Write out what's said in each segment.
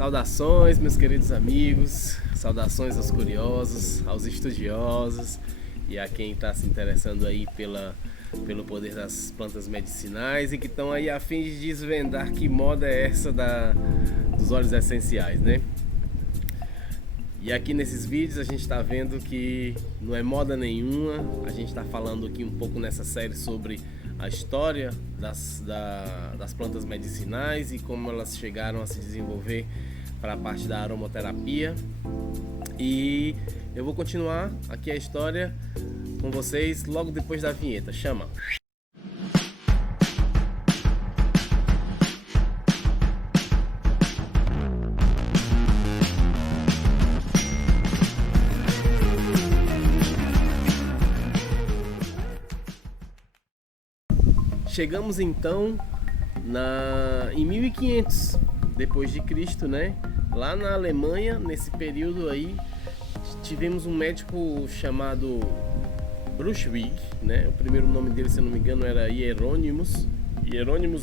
Saudações, meus queridos amigos, saudações aos curiosos, aos estudiosos e a quem está se interessando aí pelo poder das plantas medicinais e que estão aí a fim de desvendar que moda é essa dos óleos essenciais, né? E aqui nesses vídeos a gente está vendo que não é moda nenhuma, a gente está falando aqui um pouco nessa série sobre a história das plantas medicinais e como elas chegaram a se desenvolver para a parte da aromaterapia. E eu vou continuar aqui a história com vocês logo depois da vinheta. Chama! Chegamos então em 1500 depois de Cristo, né? Lá na Alemanha, nesse período aí, tivemos um médico chamado Bruchwig, né? O primeiro nome dele, se eu não me engano, era Hieronymus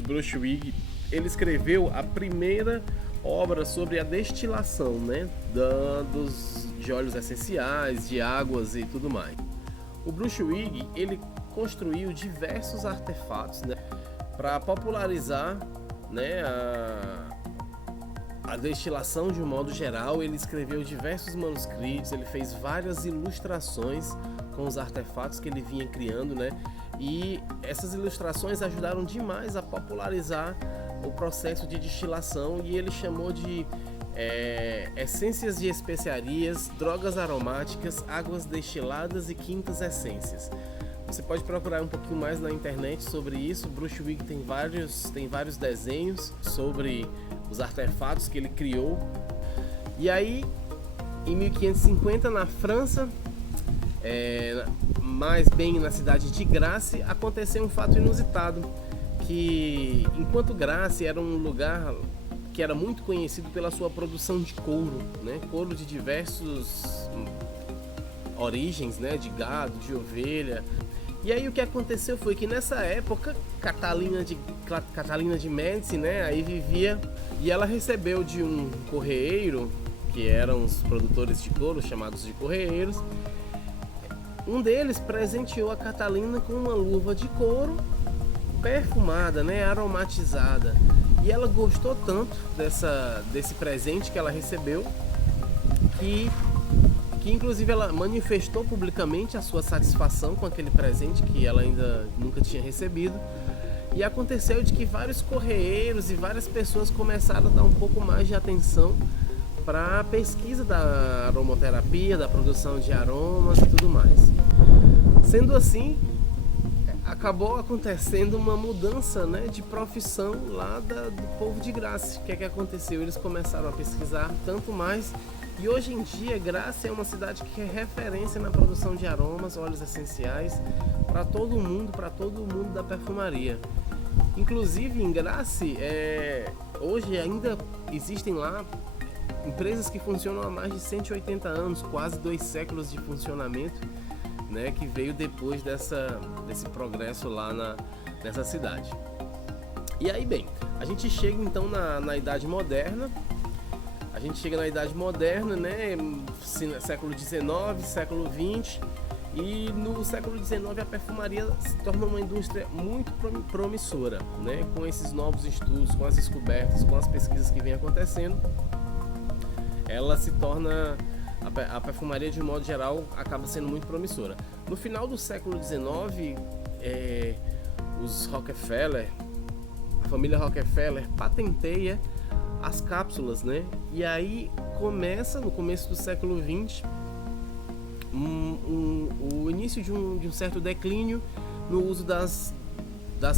Bruchwig. Ele escreveu a primeira obra sobre a destilação, né? De óleos essenciais, de águas e tudo mais. O Bruchwig, ele construiu diversos artefatos, né, para popularizar, né, a destilação de um modo geral. Ele escreveu diversos manuscritos, ele fez várias ilustrações com os artefatos que ele vinha criando, né, e essas ilustrações ajudaram demais a popularizar o processo de destilação, e ele chamou de essências de especiarias, drogas aromáticas, águas destiladas e quintas essências. Você pode procurar um pouquinho mais na internet sobre isso. Bruchwig tem vários desenhos sobre os artefatos que ele criou. E aí, em 1550, na França, mais bem na cidade de Grasse, aconteceu um fato inusitado, que enquanto Grasse era um lugar que era muito conhecido pela sua produção de couro, né? Couro de diversas origens, né? De gado, de ovelha. E aí o que aconteceu foi que nessa época Catalina de Médici, né, aí vivia, e ela recebeu de um correeiro, que eram os produtores de couro, chamados de correeiros. Um deles presenteou a Catalina com uma luva de couro perfumada, né, aromatizada. E ela gostou tanto desse presente que ela recebeu que inclusive ela manifestou publicamente a sua satisfação com aquele presente que ela ainda nunca tinha recebido. E aconteceu de que vários correeiros e várias pessoas começaram a dar um pouco mais de atenção para a pesquisa da aromaterapia, da produção de aromas e tudo mais. Sendo assim, acabou acontecendo uma mudança, né, de profissão lá do povo de Grasse. O que aconteceu? Eles começaram a pesquisar tanto mais. E hoje em dia, Grasse é uma cidade que é referência na produção de aromas, óleos essenciais para todo mundo da perfumaria. Inclusive em Grasse, hoje ainda existem lá empresas que funcionam há mais de 180 anos, quase 2 séculos de funcionamento, né, que veio depois desse progresso lá nessa cidade. E aí, bem, a gente chega então na Idade Moderna. A gente chega na Idade Moderna, né, século XIX, século XX, e no século XIX a perfumaria se torna uma indústria muito promissora, né, com esses novos estudos, com as descobertas, com as pesquisas que vem acontecendo. Ela se torna, a perfumaria de um modo geral acaba sendo muito promissora. No final do século XIX, os Rockefeller, a família Rockefeller patenteia as cápsulas, né? E aí começa, no começo do século XX, o início de um certo declínio no uso das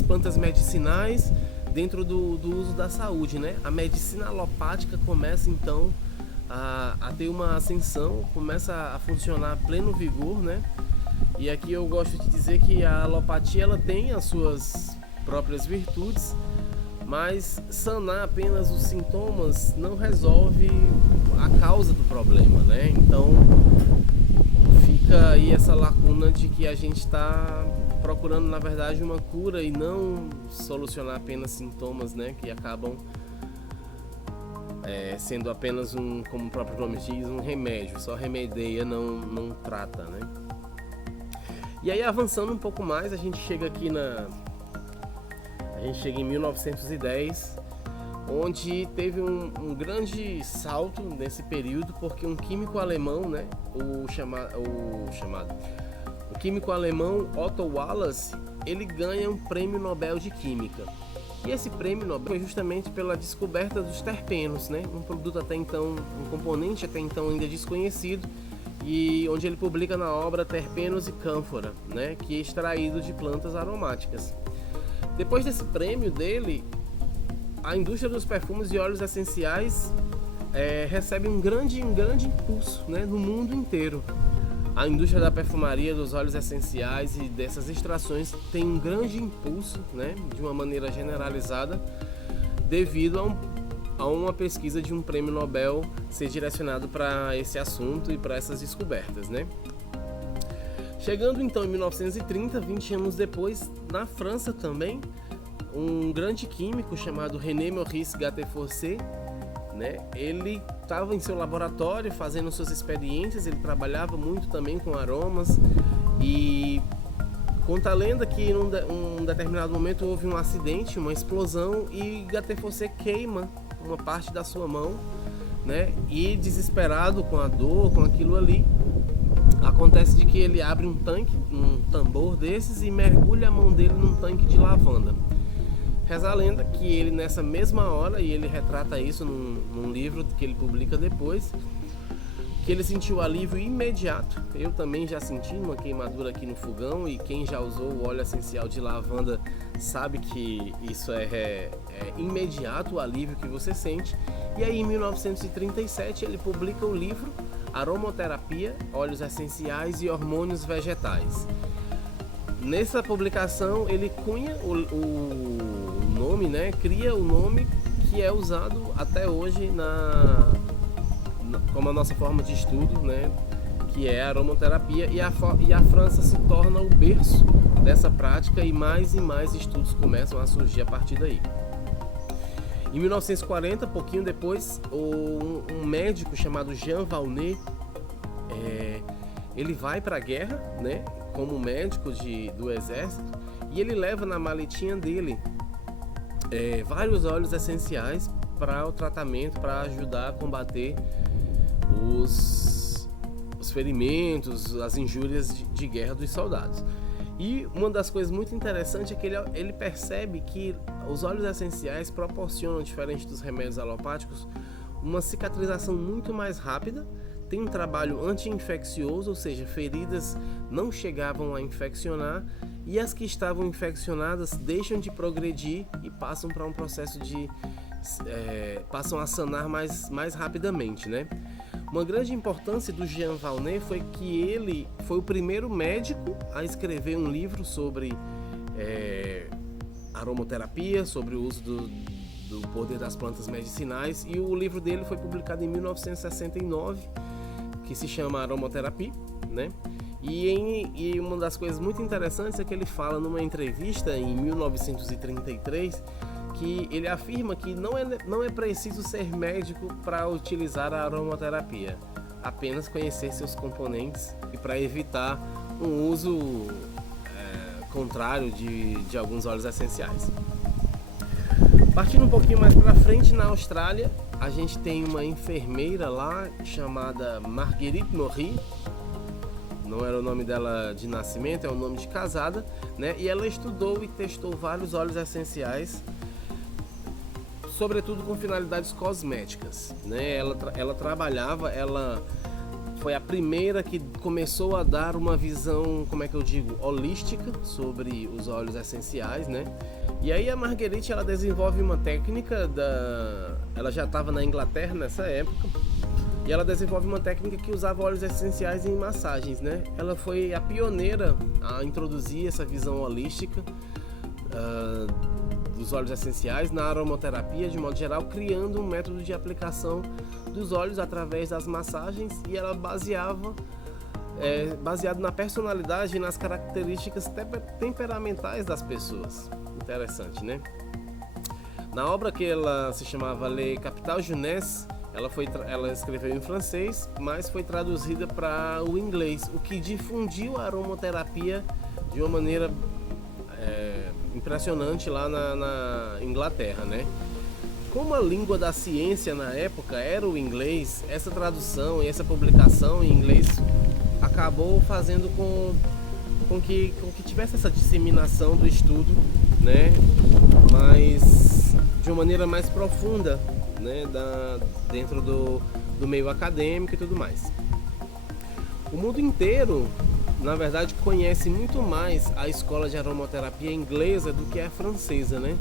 plantas medicinais dentro do uso da saúde, né? A medicina alopática começa então a ter uma ascensão, começa a funcionar a pleno vigor, né? E aqui eu gosto de dizer que a alopatia ela tem as suas próprias virtudes, mas sanar apenas os sintomas não resolve a causa do problema, né? Então fica aí essa lacuna de que a gente está procurando, na verdade, uma cura e não solucionar apenas sintomas, né? Que acabam sendo apenas como o próprio nome diz, um remédio, só remedeia, não trata, né? E aí, avançando um pouco mais, a gente chega em 1910, onde teve um grande salto nesse período, porque um químico alemão, né, o químico alemão Otto Wallace, ele ganha um prêmio Nobel de Química. E esse prêmio Nobel foi justamente pela descoberta dos terpenos, né, um produto até então, um componente até então ainda desconhecido, e onde ele publica na obra Terpenos e Cânfora, né, que é extraído de plantas aromáticas. Depois desse prêmio dele, a indústria dos perfumes e óleos essenciais recebe um grande impulso, né, no mundo inteiro. A indústria da perfumaria, dos óleos essenciais e dessas extrações tem um grande impulso, né, de uma maneira generalizada, devido a uma pesquisa de um prêmio Nobel ser direcionado para esse assunto e para essas descobertas, né? Chegando então em 1930, 20 anos depois, na França também, um grande químico chamado René Maurice Gattefossé, né? Ele estava em seu laboratório fazendo suas experiências, ele trabalhava muito também com aromas e conta a lenda que em um determinado momento houve um acidente, uma explosão e Gattefossé queima uma parte da sua mão, né? E desesperado com a dor, com aquilo ali, acontece de que ele abre um tambor desses e mergulha a mão dele num tanque de lavanda. Reza a lenda que ele nessa mesma hora, e ele retrata isso num livro que ele publica depois, que ele sentiu alívio imediato. Eu também já senti uma queimadura aqui no fogão, e quem já usou o óleo essencial de lavanda sabe que isso é imediato o alívio que você sente. E aí em 1937 ele publica o livro Aromoterapia, Óleos Essenciais e Hormônios Vegetais. Nessa publicação ele cunha o nome, né? Cria o nome que é usado até hoje como a nossa forma de estudo, né? Que é a aromoterapia, e a França se torna o berço dessa prática, e mais estudos começam a surgir a partir daí. Em 1940, pouquinho depois, um médico chamado Jean Valnet, ele vai para a guerra, né, como médico do exército, e ele leva na maletinha dele vários óleos essenciais para o tratamento, para ajudar a combater os ferimentos, as injúrias de guerra dos soldados. E uma das coisas muito interessantes é que ele percebe que os óleos essenciais proporcionam, diferente dos remédios alopáticos, uma cicatrização muito mais rápida, tem um trabalho anti-infeccioso, ou seja, feridas não chegavam a infeccionar, e as que estavam infeccionadas deixam de progredir e passam para um processo passam a sanar mais rapidamente, né? Uma grande importância do Jean Valnet foi que ele foi o primeiro médico a escrever um livro sobre aromoterapia, sobre o uso do poder das plantas medicinais, e o livro dele foi publicado em 1969, que se chama Aromoterapia, né? E uma das coisas muito interessantes é que ele fala numa entrevista em 1933 que ele afirma que não é preciso ser médico para utilizar a aromaterapia, apenas conhecer seus componentes e para evitar um uso contrário de alguns óleos essenciais. Partindo um pouquinho mais para frente, na Austrália, a gente tem uma enfermeira lá chamada Marguerite Maury. Não era o nome dela de nascimento, é o nome de casada, né? E ela estudou e testou vários óleos essenciais, sobretudo com finalidades cosméticas, né? Ela foi a primeira que começou a dar uma visão, holística sobre os óleos essenciais, né? E aí a Marguerite, ela desenvolve uma técnica ela já estava na Inglaterra nessa época, e ela desenvolve uma técnica que usava óleos essenciais em massagens, né? Ela foi a pioneira a introduzir essa visão holística dos óleos essenciais na aromaterapia de modo geral, criando um método de aplicação dos óleos através das massagens, e ela baseado na personalidade e nas características temperamentais das pessoas. Interessante, né? Na obra que ela se chamava Le Capital Jeunesse, ela escreveu em francês, mas foi traduzida para o inglês, o que difundiu a aromaterapia de uma maneira impressionante lá na Inglaterra, né? Como a língua da ciência na época era o inglês, essa tradução e essa publicação em inglês acabou fazendo com que tivesse essa disseminação do estudo, né? Mas de uma maneira mais profunda, né? Dentro do meio acadêmico e tudo mais. O mundo inteiro, na verdade, conhece muito mais a escola de aromaterapia inglesa do que a francesa, né?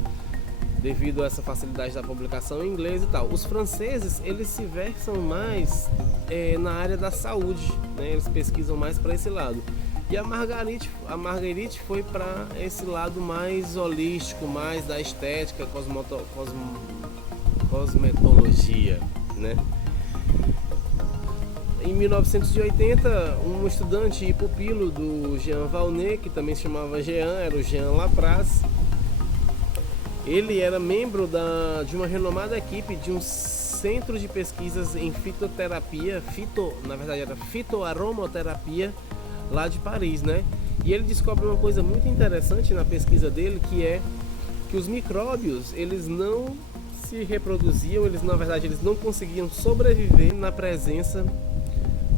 Devido a essa facilidade da publicação em inglês e tal. Os franceses, eles se versam mais na área da saúde, né? Eles pesquisam mais para esse lado. E a Marguerite foi para esse lado mais holístico, mais da estética, cosmetologia, né? Em 1980, um estudante e pupilo do Jean Valnet, que também se chamava Jean, era o Jean Lapraz. Ele era membro de uma renomada equipe de um centro de pesquisas em fitoterapia, na verdade era fitoaromaterapia, lá de Paris, né? E ele descobre uma coisa muito interessante na pesquisa dele, que é que os micróbios, eles não se reproduziam, eles não conseguiam sobreviver na presença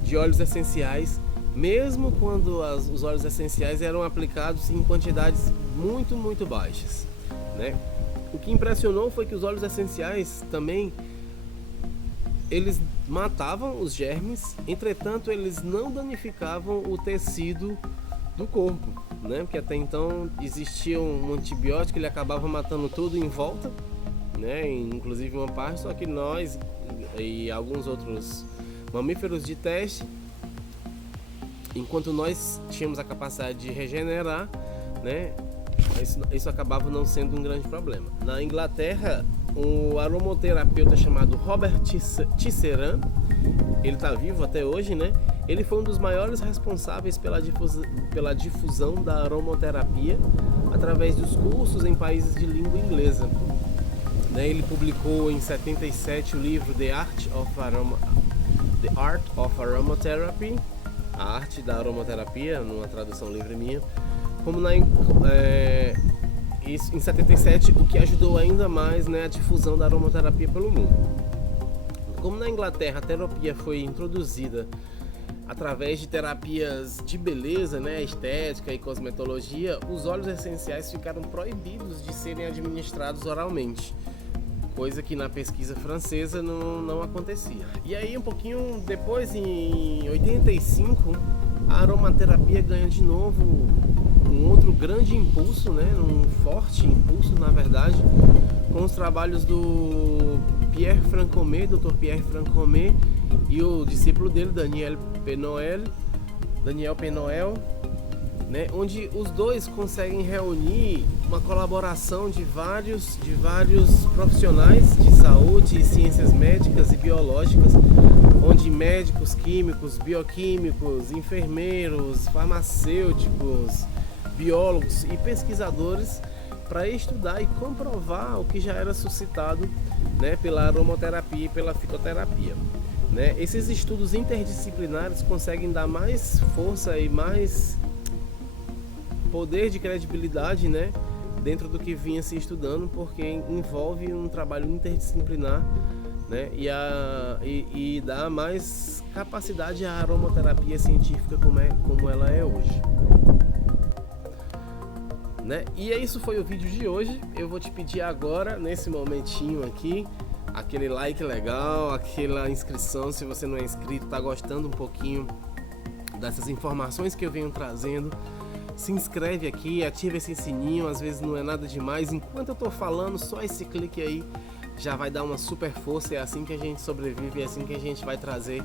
de óleos essenciais, mesmo quando os óleos essenciais eram aplicados em quantidades muito, muito baixas, né? O que impressionou foi que os óleos essenciais também, eles matavam os germes, entretanto eles não danificavam o tecido do corpo, né? Porque até então existia um antibiótico, ele acabava matando tudo em volta, né? Inclusive uma parte, só que nós e alguns outros mamíferos de teste, enquanto nós tínhamos a capacidade de regenerar, né? Isso acabava não sendo um grande problema. Na Inglaterra, um aromaterapeuta chamado Robert Tisserand, ele está vivo até hoje, né? Ele foi um dos maiores responsáveis pela difusão da aromaterapia através dos cursos em países de língua inglesa. Ele publicou em 77 o livro The Art of Aromatherapy, a arte da aromaterapia, numa tradução livre minha. Em 77, o que ajudou ainda mais, né, a difusão da aromaterapia pelo mundo. Como na Inglaterra a terapia foi introduzida através de terapias de beleza, né, estética e cosmetologia, os óleos essenciais ficaram proibidos de serem administrados oralmente, coisa que na pesquisa francesa não acontecia. E aí um pouquinho depois, em 85, a aromaterapia ganha de novo um outro grande impulso, né, um forte impulso, na verdade, com os trabalhos do Pierre Francomet, Dr. Pierre Francomet, e o discípulo dele, Daniel Penoel, né, onde os dois conseguem reunir uma colaboração de vários profissionais de saúde e ciências médicas e biológicas, onde médicos, químicos, bioquímicos, enfermeiros, farmacêuticos, biólogos e pesquisadores para estudar e comprovar o que já era suscitado, né, pela aromaterapia e pela fitoterapia, né? Esses estudos interdisciplinares conseguem dar mais força e mais poder de credibilidade, né, dentro do que vinha se estudando, porque envolve um trabalho interdisciplinar, né, e dá mais capacidade à aromaterapia científica como ela é hoje. Né? E isso foi o vídeo de hoje. Eu vou te pedir agora, nesse momentinho aqui, aquele like legal, aquela inscrição se você não é inscrito, tá gostando um pouquinho dessas informações que eu venho trazendo. Se inscreve aqui, ativa esse sininho, às vezes não é nada demais. Enquanto eu tô falando, só esse clique aí já vai dar uma super força. É assim que a gente sobrevive, é assim que a gente vai trazer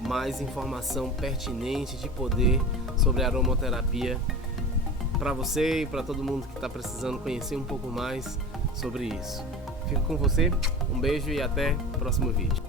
mais informação pertinente, de poder, sobre a aromaterapia para você e para todo mundo que está precisando conhecer um pouco mais sobre isso. Fico com você, um beijo e até o próximo vídeo.